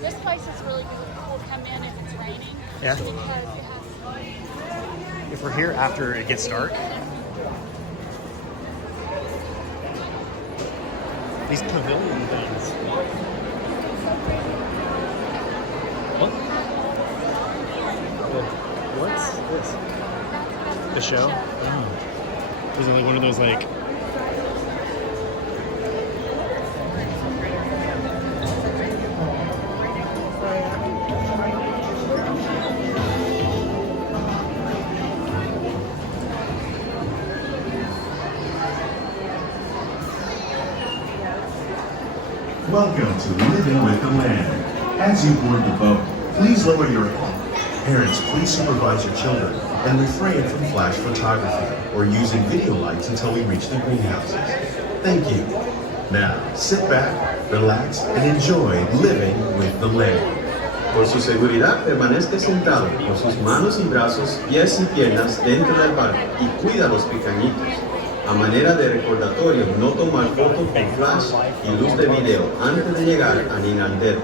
This place is really good. We'll come in if it's raining. Yeah. Because it has. If we're here after it gets dark, these pavilion things. What? What's this? The show? Oh. Is it like one of those like? Welcome to Living with the Land. As you board the boat, please lower your head. Parents, please supervise your children and refrain from flash photography or using video lights until we reach the greenhouses. Thank you. Now, sit back, relax, and enjoy Living with the Land. Por su seguridad, permanezca sentado con sus manos y brazos, pies y piernas dentro del barco y cuida a los pequeñitos. A manera de recordatorio, no tomar fotos con flash y luz de video antes de llegar a Ninandero.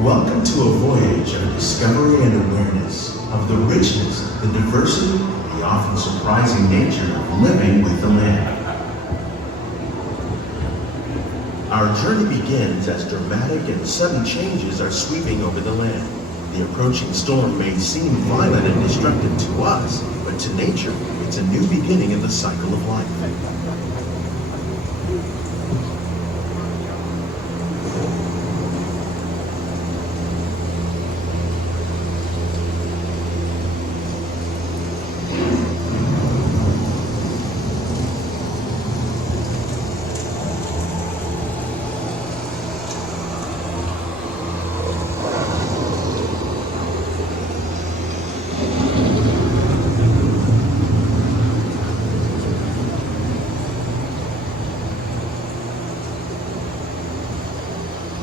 Welcome to a voyage of discovery and awareness of the richness, the diversity, the often surprising nature of living with the land. Our journey begins as dramatic and sudden changes are sweeping over the land. The approaching storm may seem violent and destructive to us, but to nature, it's a new beginning in the cycle of life.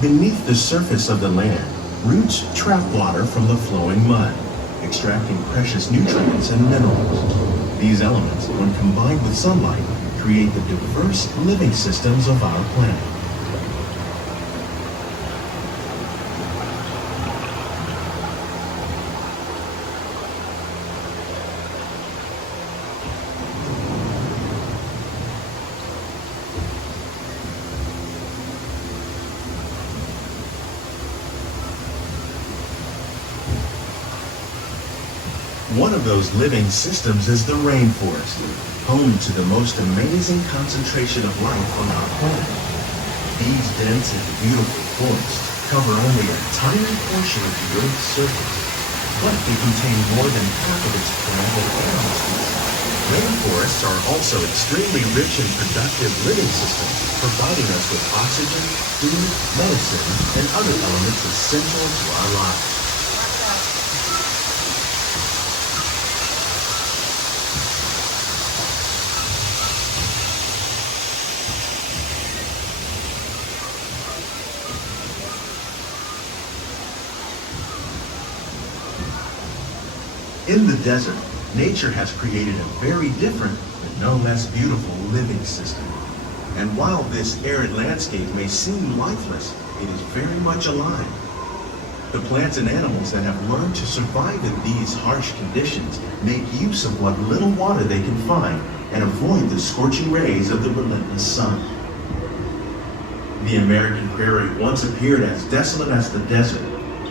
Beneath the surface of the land, roots trap water from the flowing mud, extracting precious nutrients and minerals. These elements, when combined with sunlight, create the diverse living systems of our planet. One of those living systems is the rainforest, home to the most amazing concentration of life on our planet. These dense and beautiful forests cover only a tiny portion of the Earth's surface, but they contain more than half of its plant and animal species. Rainforests are also extremely rich and productive living systems, providing us with oxygen, food, medicine, and other elements essential to our lives. In the desert, nature has created a very different, but no less beautiful living system. And while this arid landscape may seem lifeless, it is very much alive. The plants and animals that have learned to survive in these harsh conditions make use of what little water they can find and avoid the scorching rays of the relentless sun. The American prairie once appeared as desolate as the desert,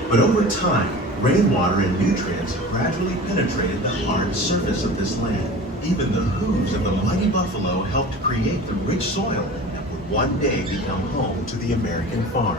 but over time, rainwater and nutrients gradually penetrated the hard surface of this land. Even the hooves of the mighty buffalo helped create the rich soil that would one day become home to the American farm.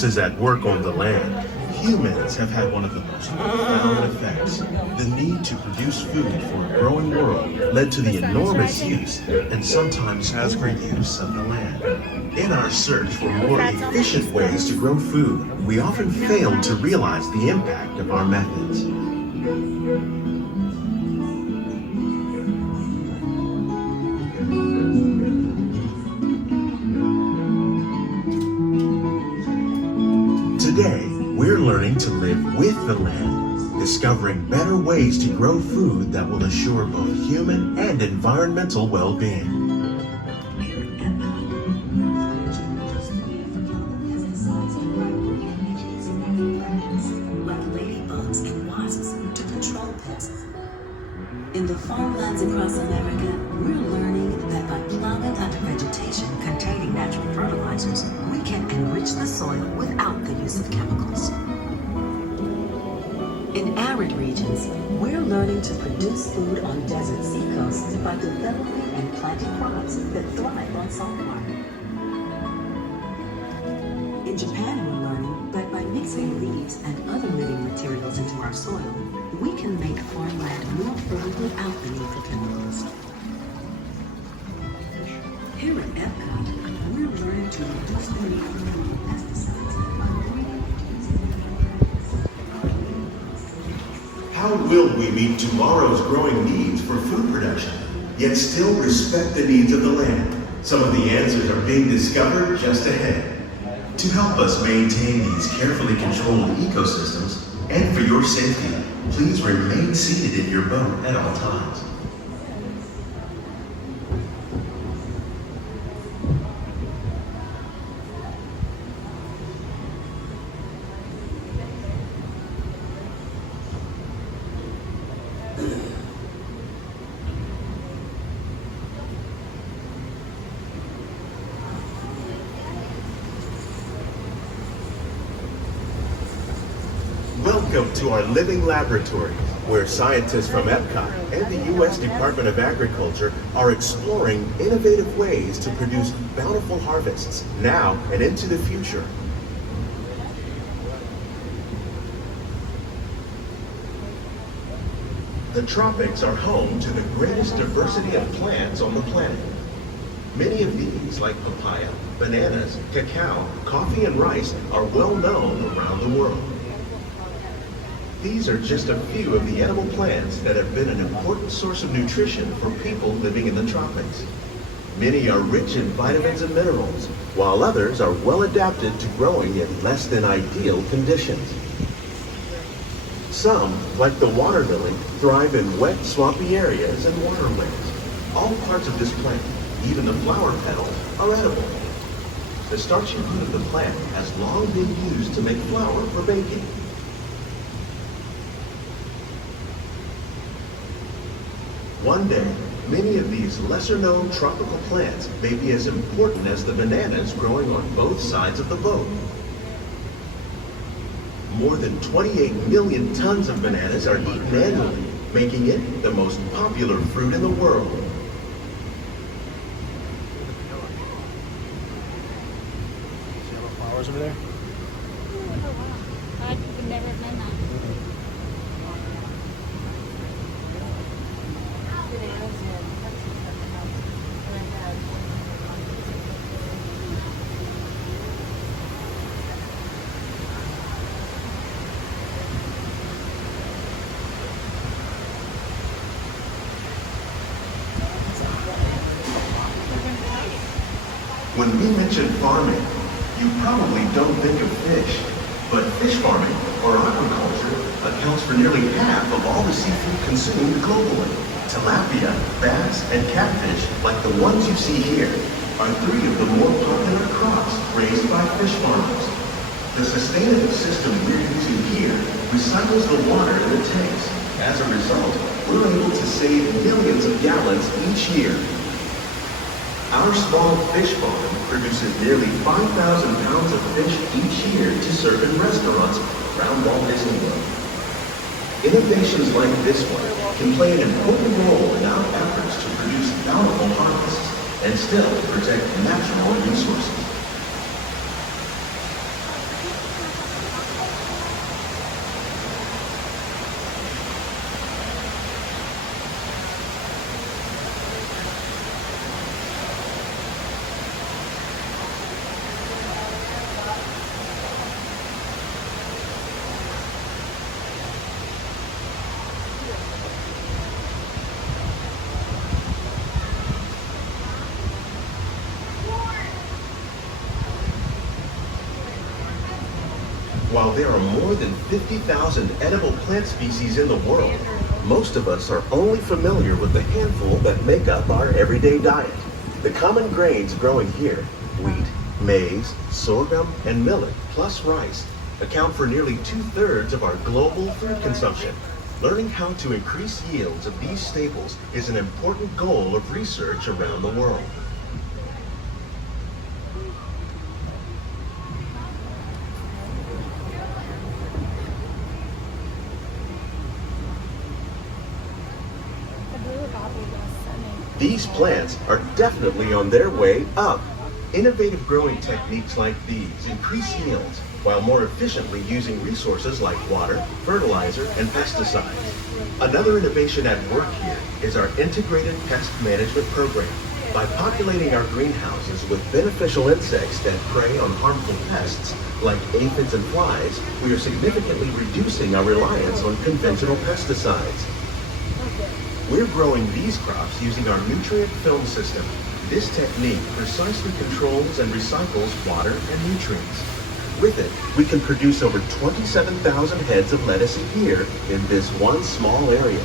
forces at work on the land, humans have had one of the most profound effects. The need to produce food for a growing world led to the enormous use and sometimes overuse of the land. In our search for more efficient ways to grow food, we often fail to realize the impact of our methods. Today, we're learning to live with the land, discovering better ways to grow food that will assure both human and environmental well-being. Like ladybugs and wasps to control pests. In the farmlands across America, we're learning that by plowing under vegetation containing natural fertilizers, we can enrich the soil without the use of chemicals. In arid regions, we're learning to produce food on desert seacoasts by developing and planting crops that thrive on saltwater. In Japan, we're learning that by mixing leaves and other living materials into our soil, we can make farmland more fertile without the need for chemicals. Here at Epcot, we're learning to reduce the need for chemical pesticides by breeding. How will we meet tomorrow's growing needs for food production, yet still respect the needs of the land? Some of the answers are being discovered just ahead. To help us maintain these carefully controlled ecosystems, and for your safety, please remain seated in your boat at all times. Welcome to our living laboratory, where scientists from Epcot and the U.S. Department of Agriculture are exploring innovative ways to produce bountiful harvests now and into the future. The tropics are home to the greatest diversity of plants on the planet. Many of these, like papaya, bananas, cacao, coffee, and rice, are well known around the world. These are just a few of the edible plants that have been an important source of nutrition for people living in the tropics. Many are rich in vitamins and minerals, while others are well adapted to growing in less than ideal conditions. Some, like the water lily, thrive in wet, swampy areas and waterways. All parts of this plant, even the flower petals, are edible. The starchy root of the plant has long been used to make flour for baking. One day, many of these lesser-known tropical plants may be as important as the bananas growing on both sides of the boat. More than 28 million tons of bananas are eaten annually, making it the most popular fruit in the world. See all the flowers over there? I would never have done that. When we mention farming, you probably don't think of fish, but fish farming, or aquaculture, accounts for nearly half of all the seafood consumed globally. Tilapia, bass, and catfish, like the ones you see here, are three of the more popular crops raised by fish farmers. The sustainable system we're using here recycles the water in the tanks. As a result, we're able to save millions of gallons each year. Our small fish farm produces nearly 5,000 pounds of fish each year to serve in restaurants around Walt Disney World. Innovations like this one can play an important role in our efforts to produce bountiful harvests and still protect natural resources. While there are more than 50,000 edible plant species in the world, most of us are only familiar with the handful that make up our everyday diet. The common grains growing here, wheat, maize, sorghum, and millet, plus rice, account for nearly 2/3 of our global food consumption. Learning how to increase yields of these staples is an important goal of research around the world. These plants are definitely on their way up. Innovative growing techniques like these increase yields while more efficiently using resources like water, fertilizer, and pesticides. Another innovation at work here is our integrated pest management program. By populating our greenhouses with beneficial insects that prey on harmful pests like aphids and flies, we are significantly reducing our reliance on conventional pesticides. We're growing these crops using our nutrient film system. This technique precisely controls and recycles water and nutrients. With it, we can produce over 27,000 heads of lettuce a year in this one small area.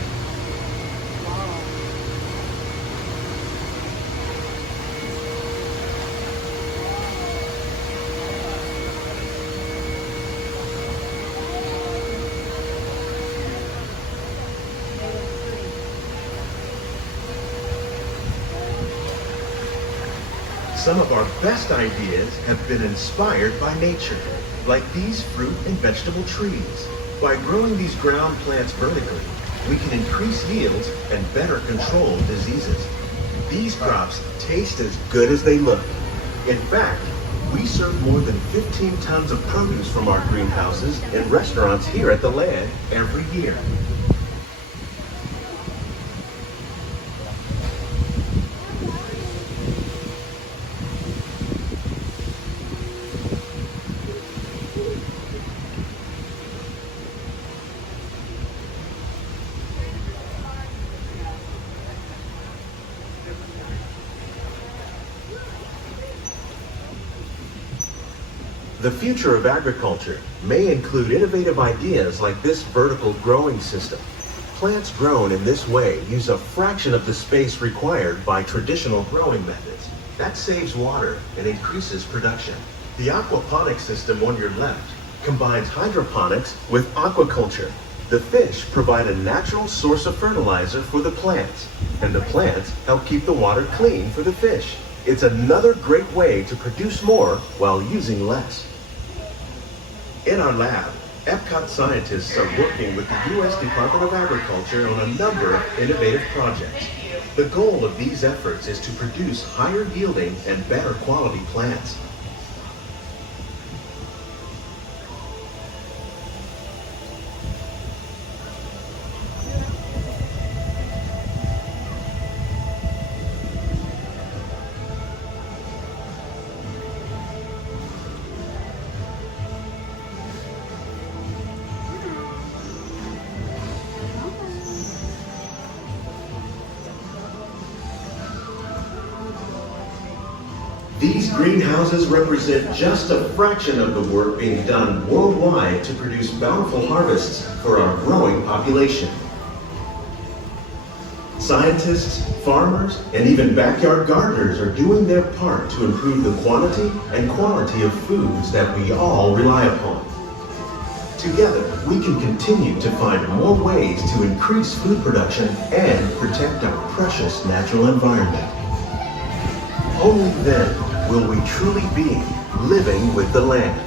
Some of our best ideas have been inspired by nature, like these fruit and vegetable trees. By growing these ground plants vertically, we can increase yields and better control diseases. These crops taste as good as they look. In fact, we serve more than 15 tons of produce from our greenhouses in restaurants here at the land every year. The future of agriculture may include innovative ideas like this vertical growing system. Plants grown in this way use a fraction of the space required by traditional growing methods. That saves water and increases production. The aquaponics system on your left combines hydroponics with aquaculture. The fish provide a natural source of fertilizer for the plants, and the plants help keep the water clean for the fish. It's another great way to produce more while using less. In our lab, Epcot scientists are working with the U.S. Department of Agriculture on a number of innovative projects. The goal of these efforts is to produce higher yielding and better quality plants. These greenhouses represent just a fraction of the work being done worldwide to produce bountiful harvests for our growing population. Scientists, farmers, and even backyard gardeners are doing their part to improve the quantity and quality of foods that we all rely upon. Together, we can continue to find more ways to increase food production and protect our precious natural environment. Only then will we truly be living with the land.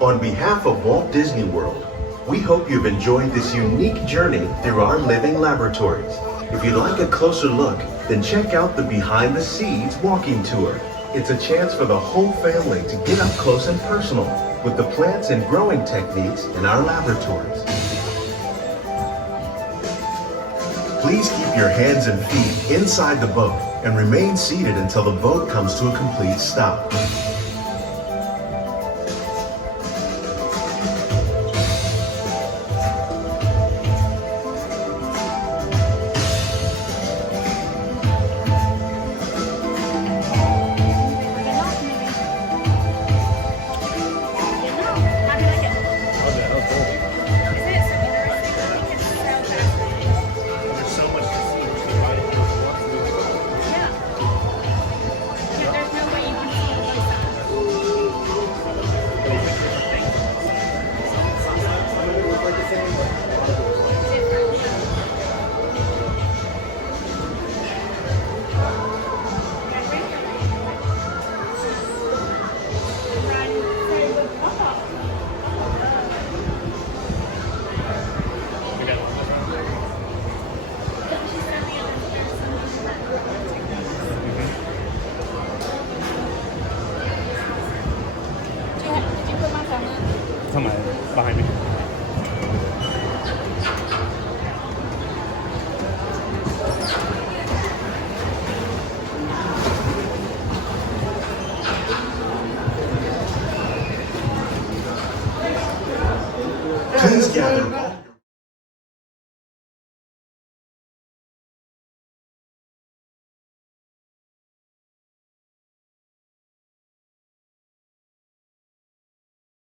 On behalf of Walt Disney World, we hope you've enjoyed this unique journey through our living laboratories. If you'd like a closer look, then check out the Behind the Seeds walking tour. It's a chance for the whole family to get up close and personal with the plants and growing techniques in our laboratories. Please keep your hands and feet inside the boat and remain seated until the boat comes to a complete stop. on behind me. Please gather